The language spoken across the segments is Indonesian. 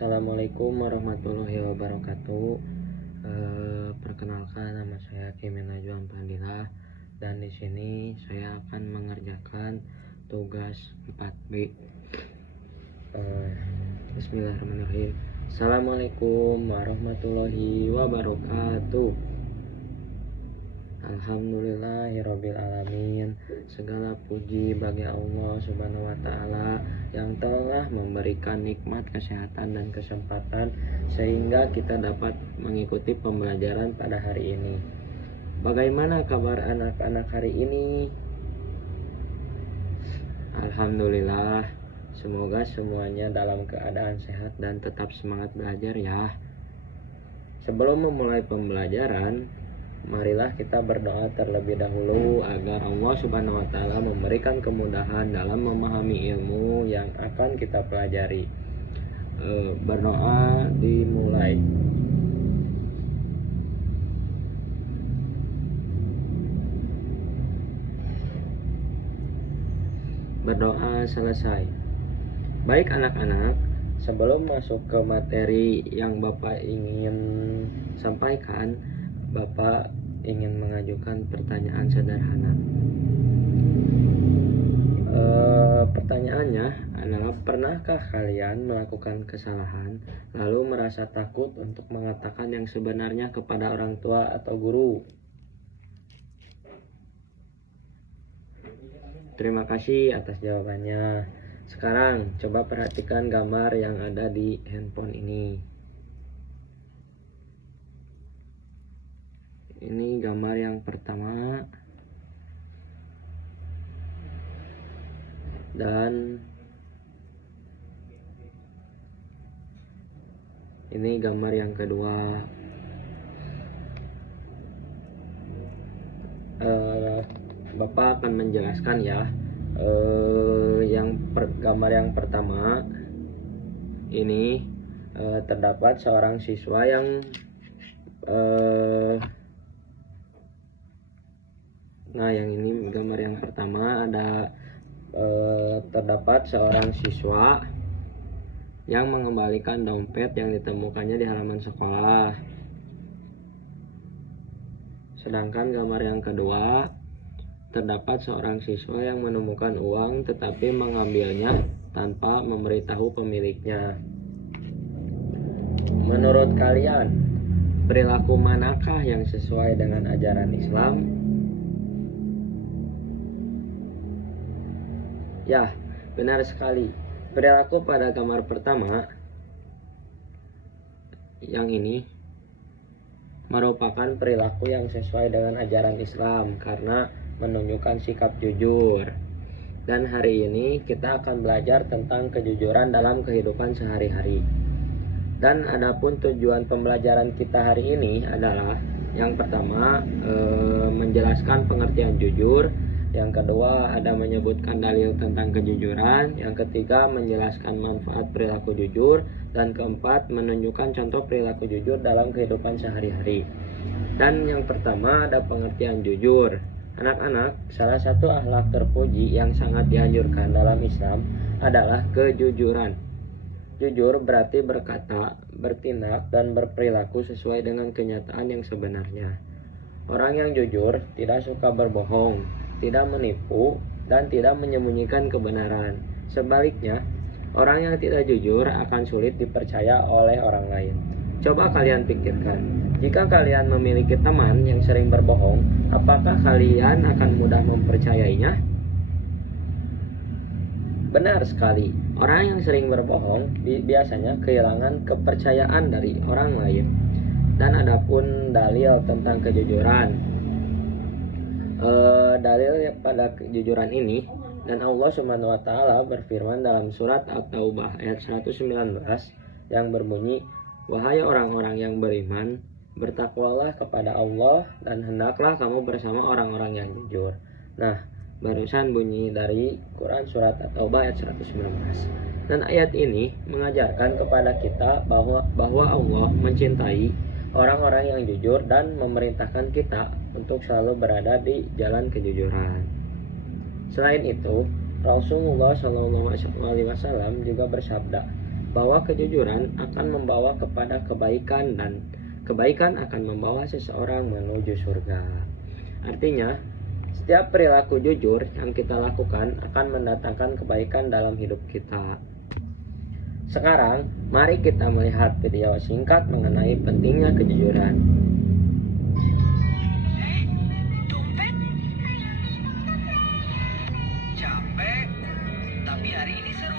Assalamualaikum warahmatullahi wabarakatuh. Perkenalkan, nama saya Kimin Najwa Fadilah dan di sini saya akan mengerjakan tugas 4B. Bismillahirrahmanirrahim. Assalamualaikum warahmatullahi wabarakatuh. Alhamdulillahirabbil alamin. Segala puji bagi Allah Subhanahu wa taala yang telah memberikan nikmat kesehatan dan kesempatan sehingga kita dapat mengikuti pembelajaran pada hari ini. Bagaimana kabar anak-anak hari ini? Alhamdulillah. Semoga semuanya dalam keadaan sehat dan tetap semangat belajar ya. Sebelum memulai pembelajaran, marilah kita berdoa terlebih dahulu agar Allah Subhanahu wa taala memberikan kemudahan dalam memahami ilmu yang akan kita pelajari. Berdoa dimulai. Berdoa selesai. Baik anak-anak, sebelum masuk ke materi yang Bapak ingin sampaikan, Bapak ingin mengajukan pertanyaan sederhana. Pertanyaannya adalah, pernahkah kalian melakukan kesalahan lalu merasa takut untuk mengatakan yang sebenarnya kepada orang tua atau guru? Terima kasih atas jawabannya. Sekarang coba perhatikan gambar yang ada di handphone ini. Ini gambar yang pertama dan ini gambar yang kedua. Bapak akan menjelaskan ya. Gambar yang pertama ini terdapat seorang siswa yang yang ini gambar yang pertama ada terdapat seorang siswa yang mengembalikan dompet yang ditemukannya di halaman sekolah. Sedangkan gambar yang kedua terdapat seorang siswa yang menemukan uang tetapi mengambilnya tanpa memberitahu pemiliknya. Menurut kalian, perilaku manakah yang sesuai dengan ajaran Islam? Ya, benar sekali. Perilaku pada gambar pertama yang ini merupakan perilaku yang sesuai dengan ajaran Islam karena menunjukkan sikap jujur. Dan hari ini kita akan belajar tentang kejujuran dalam kehidupan sehari-hari. Dan adapun tujuan pembelajaran kita hari ini adalah yang pertama menjelaskan pengertian jujur, yang kedua ada menyebutkan dalil tentang kejujuran, yang ketiga menjelaskan manfaat perilaku jujur, dan keempat menunjukkan contoh perilaku jujur dalam kehidupan sehari-hari. Dan yang pertama ada pengertian jujur. Anak-anak, salah satu akhlak terpuji yang sangat dianjurkan dalam Islam adalah kejujuran. Jujur berarti berkata, bertindak, dan berperilaku sesuai dengan kenyataan yang sebenarnya. Orang yang jujur tidak suka berbohong, tidak menipu, dan tidak menyembunyikan kebenaran. Sebaliknya, orang yang tidak jujur akan sulit dipercaya oleh orang lain. Coba kalian pikirkan, jika kalian memiliki teman yang sering berbohong, apakah kalian akan mudah mempercayainya? Benar sekali, orang yang sering berbohong biasanya kehilangan kepercayaan dari orang lain. Dan adapun dalil tentang kejujuran, dalil pada kejujuran ini, dan Allah Subhanahu wa taala berfirman dalam surat At-Taubah ayat 119 yang berbunyi, wahai orang-orang yang beriman, bertakwalah kepada Allah dan hendaklah kamu bersama orang-orang yang jujur. Nah, barusan bunyi dari Quran surat At-Taubah ayat 119. Dan ayat ini mengajarkan kepada kita bahwa Allah mencintai orang-orang yang jujur dan memerintahkan kita untuk selalu berada di jalan kejujuran. Selain itu, Rasulullah SAW juga bersabda, bahwa kejujuran akan membawa kepada kebaikan dan kebaikan akan membawa seseorang menuju surga. Artinya, setiap perilaku jujur yang kita lakukan akan mendatangkan kebaikan dalam hidup kita. Sekarang, mari kita melihat video singkat mengenai pentingnya kejujuran. Dompet? Capek, tapi hari ini seru.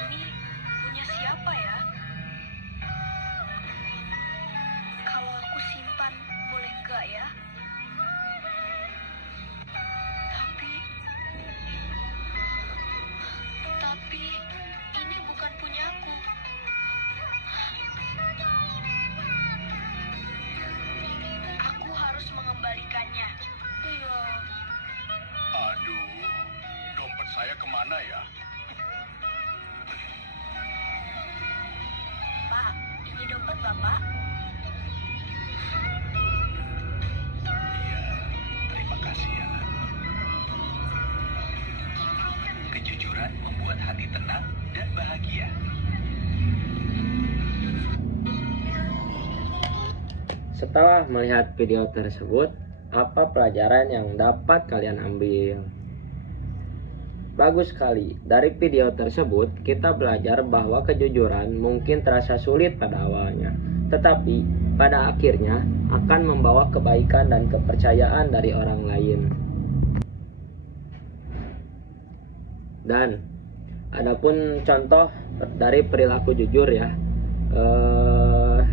Ini punya siapa ya? Kalau aku simpan, boleh nggak ya? Tapi ini bukan punyaku. Aku harus mengembalikannya. Iya. Aduh, dompet saya kemana ya? Pak, ini dompet Bapak. Iya, terima kasih ya. Kejujuran membuat hati tenang dan bahagia. Setelah melihat video tersebut, apa pelajaran yang dapat kalian ambil? Bagus sekali. Dari video tersebut, kita belajar bahwa kejujuran mungkin terasa sulit pada awalnya, tetapi pada akhirnya akan membawa kebaikan dan kepercayaan dari orang lain. Dan adapun contoh dari perilaku jujur ya.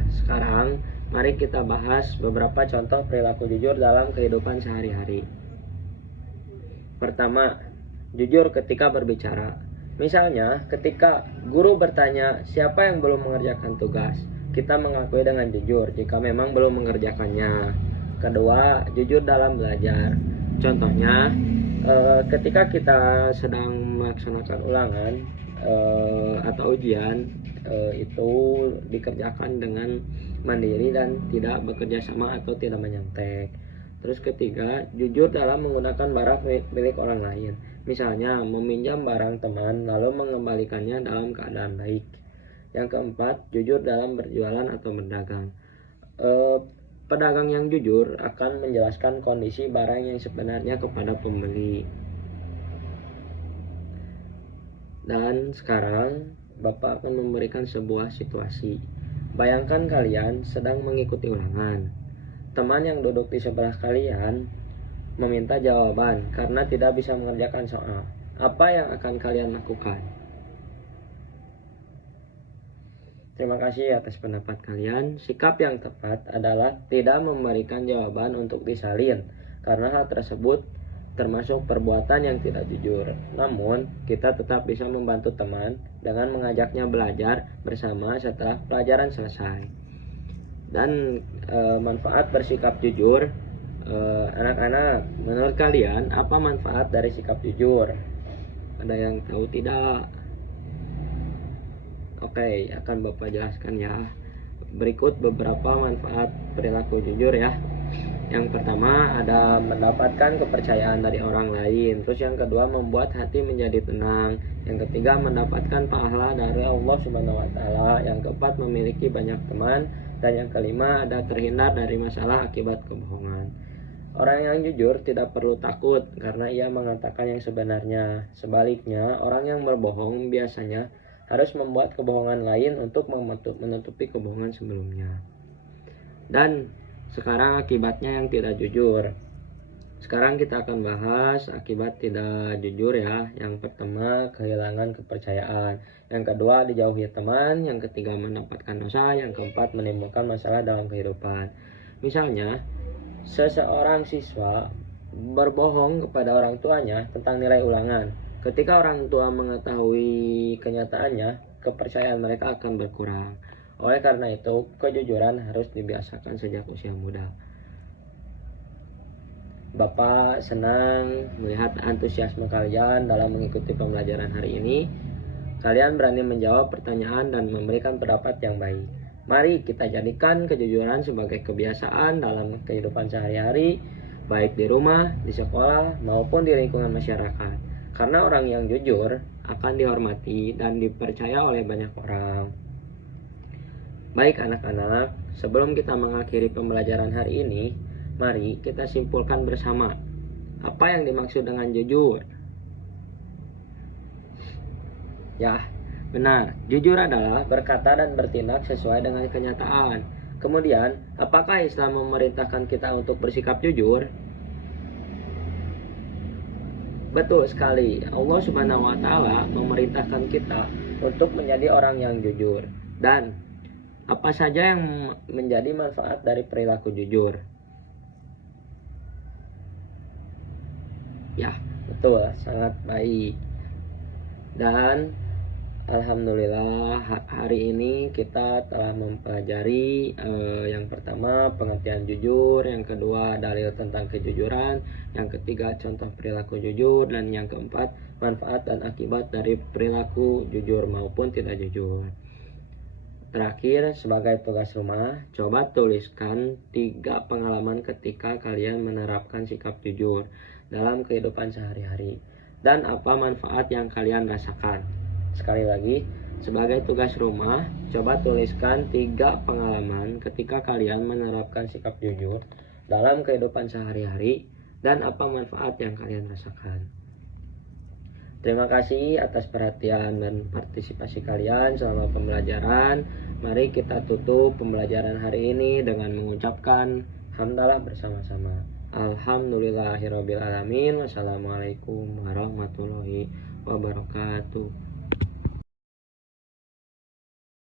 Sekarang mari kita bahas beberapa contoh perilaku jujur dalam kehidupan sehari-hari. Pertama, jujur ketika berbicara. Misalnya, ketika guru bertanya siapa yang belum mengerjakan tugas, kita mengakui dengan jujur jika memang belum mengerjakannya. Kedua, jujur dalam belajar. Contohnya, ketika kita sedang melaksanakan ulangan atau ujian, itu dikerjakan dengan mandiri dan tidak bekerja sama atau tidak menyontek. Terus ketiga, jujur dalam menggunakan barang milik orang lain. Misalnya, meminjam barang teman lalu mengembalikannya dalam keadaan baik. Yang keempat, jujur dalam berjualan atau berdagang. Pedagang yang jujur akan menjelaskan kondisi barang yang sebenarnya kepada pembeli. Dan sekarang Bapak akan memberikan sebuah situasi. Bayangkan kalian sedang mengikuti ulangan. Teman yang duduk di sebelah kalian meminta jawaban karena tidak bisa mengerjakan soal. Apa yang akan kalian lakukan? Terima kasih atas pendapat kalian. Sikap yang tepat adalah tidak memberikan jawaban untuk disalin, karena hal tersebut termasuk perbuatan yang tidak jujur. Namun, kita tetap bisa membantu teman dengan mengajaknya belajar bersama setelah pelajaran selesai. Dan manfaat bersikap jujur, anak-anak, menurut kalian apa manfaat dari sikap jujur? Ada yang tahu tidak? Oke, akan Bapak jelaskan ya. Berikut beberapa manfaat perilaku jujur ya. Yang pertama ada mendapatkan kepercayaan dari orang lain. Terus yang kedua membuat hati menjadi tenang. Yang ketiga mendapatkan pahala dari Allah Subhanahu wa taala. Yang keempat memiliki banyak teman. Dan yang kelima ada terhindar dari masalah akibat kebohongan. Orang yang jujur tidak perlu takut karena ia mengatakan yang sebenarnya. Sebaliknya, orang yang berbohong biasanya harus membuat kebohongan lain untuk menutupi kebohongan sebelumnya. Dan sekarang akibatnya yang tidak jujur. Sekarang kita akan bahas akibat tidak jujur ya. Yang pertama kehilangan kepercayaan. Yang kedua dijauhi teman. Yang ketiga mendapatkan dosa. Yang keempat menimbulkan masalah dalam kehidupan. Misalnya seseorang siswa berbohong kepada orang tuanya tentang nilai ulangan. Ketika orang tua mengetahui kenyataannya, kepercayaan mereka akan berkurang. Oleh karena itu, kejujuran harus dibiasakan sejak usia muda. Bapak senang melihat antusiasme kalian dalam mengikuti pembelajaran hari ini. Kalian berani menjawab pertanyaan dan memberikan pendapat yang baik. Mari kita jadikan kejujuran sebagai kebiasaan dalam kehidupan sehari-hari. baik di rumah, di sekolah, maupun di lingkungan masyarakat. Karena orang yang jujur akan dihormati dan dipercaya oleh banyak orang. Baik anak-anak, sebelum kita mengakhiri pembelajaran hari ini, mari kita simpulkan bersama apa yang dimaksud dengan jujur. Ya, benar. Jujur adalah berkata dan bertindak sesuai dengan kenyataan. Kemudian, apakah Islam memerintahkan kita untuk bersikap jujur? Betul sekali. Allah Subhanahu wa taala memerintahkan kita untuk menjadi orang yang jujur. Dan apa saja yang menjadi manfaat dari perilaku jujur? Ya, betul, sangat baik. Dan alhamdulillah hari ini kita telah mempelajari yang pertama pengertian jujur, yang kedua dalil tentang kejujuran, yang ketiga contoh perilaku jujur, dan yang keempat manfaat dan akibat dari perilaku jujur maupun tidak jujur. Terakhir, sebagai tugas rumah, coba tuliskan 3 pengalaman ketika kalian menerapkan sikap jujur dalam kehidupan sehari-hari dan apa manfaat yang kalian rasakan. Sekali lagi, sebagai tugas rumah, coba tuliskan 3 pengalaman ketika kalian menerapkan sikap jujur dalam kehidupan sehari-hari dan apa manfaat yang kalian rasakan. Terima kasih atas perhatian dan partisipasi kalian selama pembelajaran. Mari kita tutup pembelajaran hari ini dengan mengucapkan hamdalah bersama-sama. Alhamdulillahirabbil alamin. Wassalamualaikum warahmatullahi wabarakatuh.